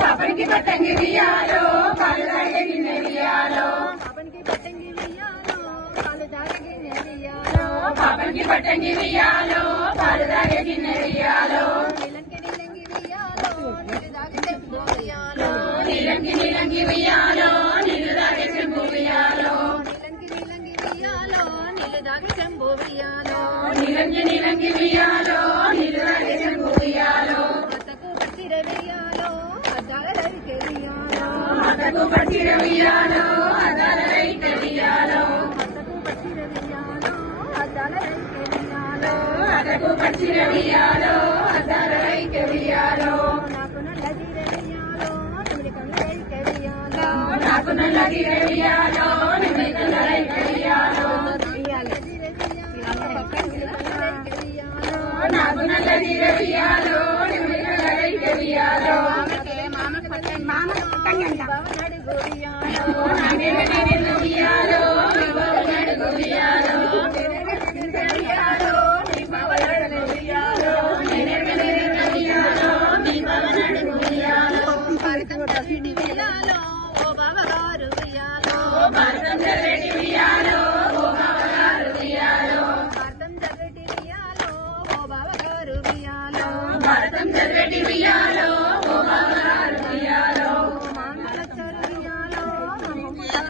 పాపనికి పట్టంగి వియాలో పాలు తాగగిన్నె వియాలో పాపనికి పట్టంగి వియాలో పాలు తాగగిన్నె వియాలో నీలంగి నీలంగి వియాలో నీళ్ళు తాగే చెంబు వియాలో నీలంగి నీలంగి వియాలో నీళ్ళు తాగే చెంబు వియాలో అతకు పట్టిన వియాలో అదాల రైత వియాలో అతకు పట్టిన వియాలో అదాల రైత వియాలో నాకు నల్లగిర వియాలో నిమిత్తుల రైత వియాలో నాకు నల్లగిర వియాలో నిమిత్తుల రైత వియాలో భారతం చదివేటి వియాలో